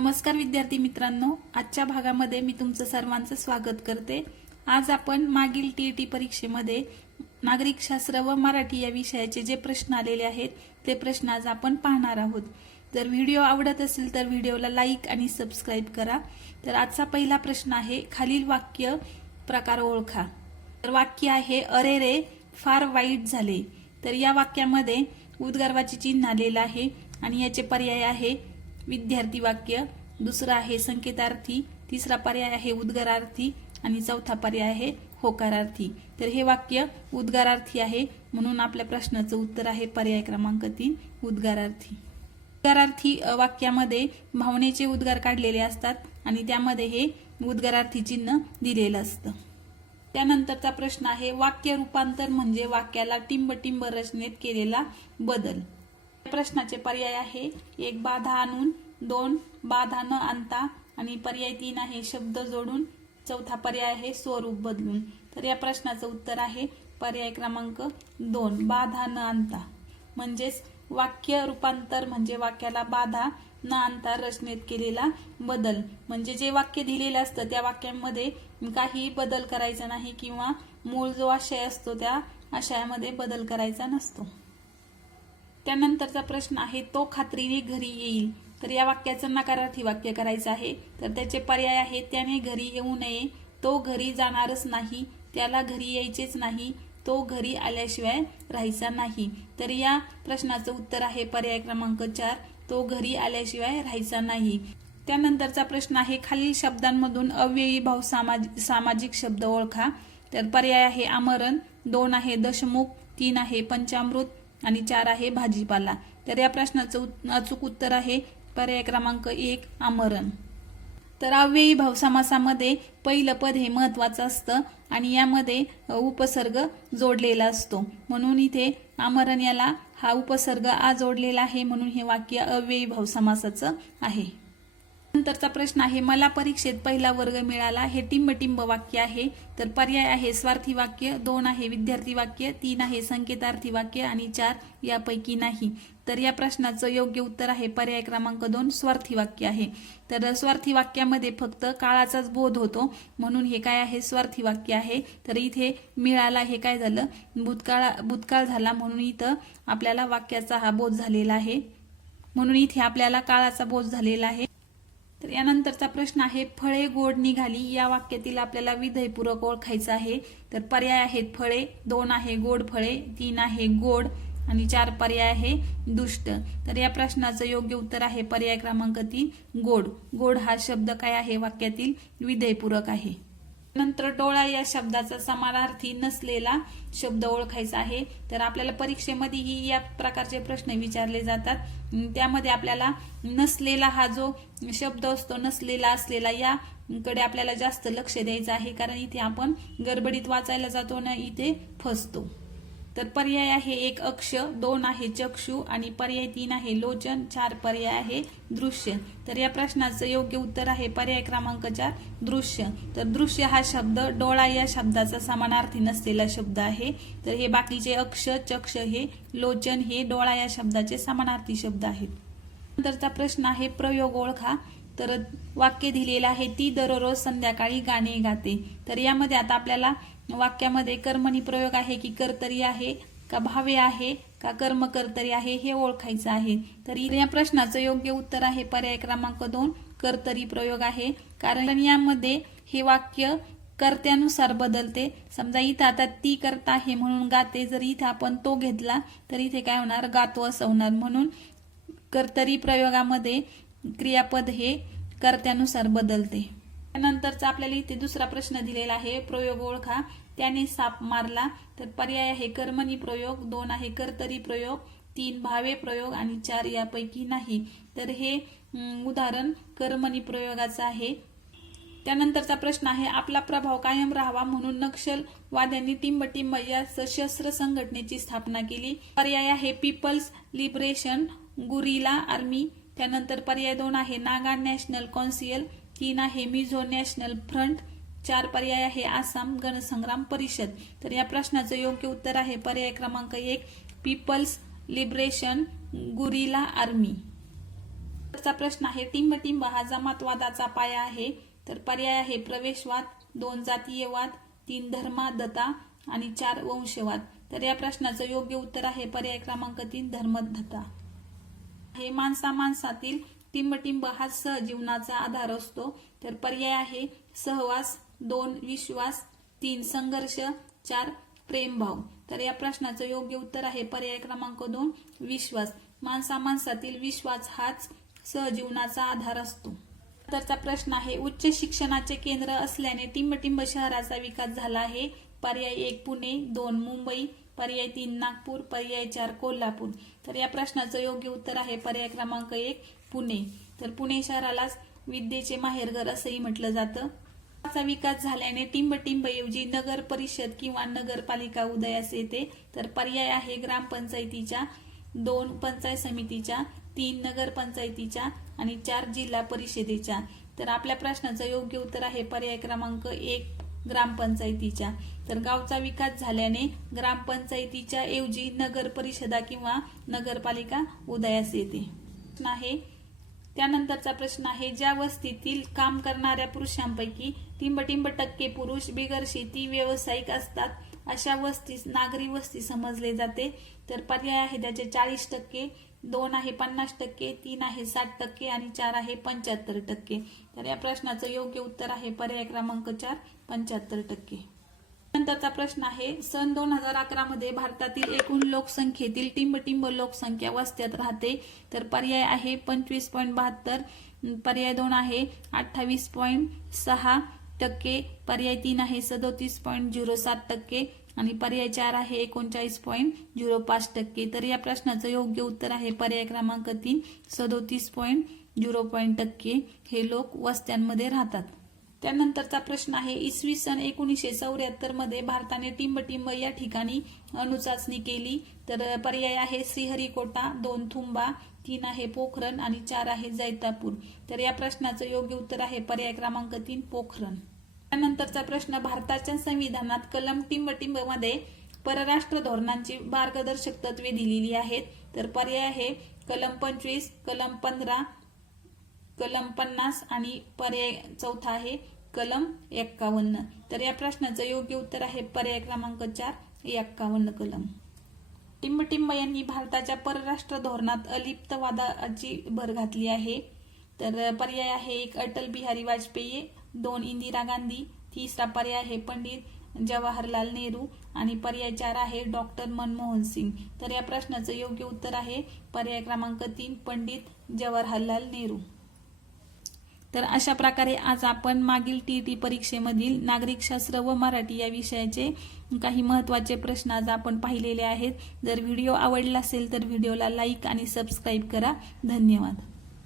नमस्कार विद्यार्थी मित्रांनो, आजच्या भागामध्ये मी तुमचं सर्वांचं स्वागत करते। आज आपण मागील टीईटी परीक्षेमध्ये नागरिक शास्त्र व मराठी या विषयाचे जे प्रश्न आलेले आहेत ते प्रश्न आज आपण पाहणार आहोत। जर व्हिडिओ आवडत असेल तर व्हिडिओला लाईक आणि सबस्क्राइब करा। तर आजचा पहिला प्रश्न आहे, खालील वाक्य प्रकार ओळखा। तर वाक्य आहे, अरे रे फार वाईट झाले। तर या वाक्यामध्ये उद्गारवाची चिन्ह आलेलं आहे आणि याचे पर्याय आहे विद्यार्थी वाक्य, दुसरा आहे संकेतार्थी, तिसरा पर्याय आहे उद्गारार्थी आणि चौथा पर्याय आहे होकारार्थी। तर हे वाक्य उद्गारार्थी आहे म्हणून आपल्या प्रश्नाचं उत्तर आहे पर्याय क्रमांक 3 उद्गारार्थी। उद्गारार्थी वाक्यामध्ये भावनेचे उद्गार काढलेले असतात आणि त्यामध्ये हे उद्गारार्थी चिन्ह दिलेलं असतं। त्यानंतरचा प्रश्न आहे, वाक्य रूपांतर म्हणजे वाक्याला टिंब रचनेत केलेला बदल। प्रश्नाचे पर्याय आहे, 1 बाधा आणून, 2 बाधा न आणता आणि पर्याय 3 आहे शब्द जोडून, चौथा पर्याय आहे स्वरूप बदलून। तर या प्रश्नाचं उत्तर आहे पर्याय क्रमांक 2 बाधा न आणता। म्हणजेच वाक्य रूपांतर म्हणजे वाक्याला बाधा न आणता रचनेत केलेला बदल। म्हणजे जे वाक्य दिलेले असतं त्या वाक्यामध्ये काही बदल करायचा नाही किंवा मूळ जो आशय असतो त्या आशयामध्ये बदल करायचा नसतो। त्यानंतरचा प्रश्न आहे, तो खात्रीने घरी येईल। तर या वाक्याचं नकारार्थी वाक्य करायचं आहे। तर त्याचे पर्याय आहे, त्याने घरी येऊ नये, तो घरी जाणारच नाही, त्याला घरी यायचेच नाही, तो घरी आल्याशिवाय राहायचा नाही। तर या प्रश्नाचं उत्तर आहे पर्याय क्रमांक 4 तो घरी आल्याशिवाय राहायचा नाही। त्यानंतरचा प्रश्न आहे, खालील शब्दांमधून अव्ययी भाव सामाजिक शब्द ओळखा। तर पर्याय आहे आमरण, 2 आहे दशमुख, 3 आहे पंचामृत आणि 4 आहे भाजीपाला। तर या प्रश्नाचं अचूक उत्तर आहे पर्याय क्रमांक 1 आमरण। तर अव्ययी भाव समासामध्ये पहिलं पद हे महत्वाचं असतं आणि यामध्ये उपसर्ग जोडलेला असतो म्हणून इथे आमरण याला हा उपसर्ग आ जोडलेला आहे म्हणून हे वाक्य अव्ययी भाव समासाचं आहे। नंतरचा प्रश्न आहे, मला परीक्षेत पहिला वर्ग मिळाला। हे टिंब वाक्य आहे। तर पर्याय आहे स्वार्थी वाक्य, 2 आहे विद्यार्थी वाक्य, 3 आहे संकेतार्थी वाक्य आणि 4 यापैकी नाही। तर या प्रश्नाचं योग्य उत्तर आहे पर्याय क्रमांक 2 स्वार्थी वाक्य आहे। तर स्वार्थी वाक्यामध्ये फक्त काळाचाच बोध होतो म्हणून हे काय आहे स्वार्थी वाक्य आहे। तर इथे मिळाला हे काय झालं भूतकाळ झाला म्हणून इथं आपल्याला वाक्याचा हा बोध झालेला आहे म्हणून इथे आपल्याला काळाचा बोध झालेला आहे। तर यानंतरचा प्रश्न आहे, फळे गोड निघाली। या वाक्यातील आपल्याला विधेयपूर्वक ओळखायचं आहे। तर पर्याय आहेत फळे, 2 आहे गोड फळे, 3 आहे गोड आणि 4 पर्याय आहे दुष्ट। तर या प्रश्नाचं योग्य उत्तर आहे पर्याय क्रमांक 3 गोड। गोड हा शब्द काय आहे वाक्यातील विधेयपूर्वक आहे। नंतर डोळा या शब्दाचा समानार्थी नसलेला शब्द ओळखायचा आहे। तर आपल्याला परीक्षेमध्येही या प्रकारचे प्रश्न विचारले जातात। त्यामध्ये आपल्याला नसलेला हा जो शब्द असतो नसलेला असलेला याकडे आपल्याला जास्त लक्ष द्यायचं आहे कारण इथे आपण गडबडीत वाचायला जातो ना इथे फसतो। तर पर्याय आहे 1 अक्ष, 2 आहे चक्षु आणि पर्याय 3 आहे लोचन, 4 पर्याय आहे दृश्य। तर या प्रश्नाचं योग्य उत्तर आहे पर्याय क्रमांक 4 दृश्य। तर दृश्य हा शब्द डोळा या शब्दाचा समानार्थी नसलेला शब्द आहे। तर हे बाकीचे अक्ष, चक्ष हे लोचन हे डोळा या शब्दाचे समानार्थी शब्द आहेत। नंतरचा प्रश्न आहे, प्रयोग ओळखा। तर वाक्य दिलेलं आहे, ती दररोज संध्याकाळी गाणे गाते। तर यामध्ये आता आपल्याला वाक्यामध्ये कर्मणी प्रयोग आहे की कर्तरी आहे का भावे आहे का कर्म कर्तरी आहे हे ओळखायचं आहे। तर या प्रश्नाचं योग्य उत्तर आहे पर्याय क्रमांक 2 कर्तरी प्रयोग आहे। कारण यामध्ये हे वाक्य कर्त्यानुसार बदलते। समजा इथं आता ती करता आहे म्हणून गाते, जर इथं आपण तो घेतला तर इथे काय होणार गातो असं होणार म्हणून कर्तरी प्रयोगामध्ये क्रियापद हे कर्त्यानुसार बदलते। त्यानंतरचा आपल्याला इथे दुसरा प्रश्न दिलेला आहे, प्रयोग ओळखा। त्याने साप मारला। तर पर्याय आहे कर्मणी प्रयोग, 2 आहे कर्तरी प्रयोग, 3 भावे प्रयोग आणि 4 यापैकी नाही। तर हे उदाहरण कर्मणी प्रयोगाचं आहे। त्यानंतरचा प्रश्न आहे, आपला प्रभाव कायम राहावा म्हणून नक्षलवाद्यांनी टिंब या सशस्त्र संघटनेची स्थापना केली। पर्याय आहे पीपल्स लिबरेशन गुरिला आर्मी। त्यानंतर पर्याय 2 आहे नागा नॅशनल कौन्सिल, 3 आहे मिझो नॅशनल फ्रंट, 4 पर्याय आहे आसाम गणसंग्राम परिषद। तर या प्रश्नाचं योग्य उत्तर आहे पर्याय क्रमांक 1 पीपल्स लिबरेशन गुरिला आर्मी। पुढचा प्रश्न आहे, टिंबटिंब हा जमातवादाचा पाया आहे. तर पर्याय आहे प्रवेशवाद, 2 जातीयवाद, 3 धर्मांधता आणि 4 वंशवाद. तर या प्रश्नाचं योग्य उत्तर आहे पर्याय क्रमांक 3 धर्मांधता. हे माणसातील टिंबटिंब हा सहजीवनाचा आधार असतो. तर पर्याय आहे सहवास, 2 विश्वास, 3 संघर्ष, 4 प्रेमभाव. तर या प्रश्नाचं योग्य उत्तर आहे पर्याय क्रमांक 2 विश्वास. माणसातील विश्वास हाच सहजीवनाचा आधार असतो. नंतरचा प्रश्न आहे, उच्च शिक्षणाचे केंद्र असल्याने टिंबटिंब शहराचा विकास झाला आहे. पर्याय 1 पुणे, 2 मुंबई, पर्याय 3 नागपूर, पर्याय 4 कोल्हापूर. तर या प्रश्नाचं योग्य उत्तर आहे पर्याय क्रमांक 1 पुणे. तर पुणे शहराला विद्येचे माहेरघर असंही म्हटलं जातं. चा विकास झाल्याने टिंबटिंब ऐवजी नगर परिषद किंवा नगरपालिका उदयास येते. तर पर्याय आहे ग्रामपंचायतीच्या, 2 पंचायत समितीच्या, 3 नगरपंचायतीच्या आणि 4 जिल्हा परिषदेच्या. तर आपल्या प्रश्नाचं योग्य उत्तर आहे पर्याय क्रमांक 1 ग्रामपंचायतीच्या. तर गावचा विकास झाल्याने ग्रामपंचायतीच्या ऐवजी नगर परिषदा किंवा नगरपालिका उदयास येते. त्यानंतरचा प्रश्न आहे, ज्या वस्तीतील काम करणाऱ्या पुरुषांपैकी टिंबटिंब टक्के पुरुष बिगर शेती व्यावसायिक असतात अशा वस्तीस नागरी वस्ती समजले जाते. तर पर्याय आहे त्याचे 40%, 2 आहे 50%, 3 आहे 60% आणि 4 आहे 75%. तर या प्रश्नाचं योग्य उत्तर आहे पर्याय क्रमांक 4 75%. नंतरचा प्रश्न आहे, सन 2011 मध्ये भारतातील एकूण लोकसंख्येतील टिंबटिंब लोकसंख्या वस्त्यात राहते. तर पर्याय आहे 25.72, पर्याय 2 आहे 28.6%, पर्याय 3 आहे 37.07% आणि पर्याय 4 आहे 39.05%. तर या प्रश्नाचं योग्य उत्तर आहे पर्याय क्रमांक 3 37.0% हे लोक वस्त्यांमध्ये राहतात. त्यानंतरचा प्रश्न आहे, इसवी सन 1974 मध्ये भारताने टिंबटिंब या ठिकाणी अणुचाचणी केली. तर पर्याय आहे श्रीहरिकोटा, 2 थुंबा, 3 आहे पोखरण आणि 4 आहे जैतापूर. तर या प्रश्नाचं योग्य उत्तर आहे पर्याय क्रमांक 3 पोखरण. त्यानंतरचा प्रश्न, भारताच्या संविधानात कलम टिंबटिंब मध्ये परराष्ट्र धोरणांची मार्गदर्शक तत्वे दिलेली आहेत. तर पर्याय आहे कलम 25, कलम 15, कलम 50 आणि पर्याय 4 आहे कलम 51. तर या प्रश्नाचं योग्य उत्तर आहे पर्याय क्रमांक 4 51 कलम. टिंबटिंब यांनी भारताच्या परराष्ट्र धोरणात अलिप्तवादाची भर घातली आहे. तर पर्याय आहे 1 अटल बिहारी वाजपेयी, 2 इंदिरा गांधी, 3रा पर्याय आहे पंडित जवाहरलाल नेहरू आणि पर्याय 4 आहे डॉक्टर मनमोहन सिंग. तर या प्रश्नाचं योग्य उत्तर आहे पर्याय क्रमांक 3 पंडित जवाहरलाल नेहरू. तर अशा प्रकारे आज आपण मागील टीईटी परीक्षेमधील नागरिकशास्त्र व मराठी या विषयाचे काही महत्त्वाचे प्रश्न आज आपण पाहिलेले आहेत. जर व्हिडिओ आवडला असेल तर व्हिडिओला लाईक आणि सबस्क्राईब करा. धन्यवाद.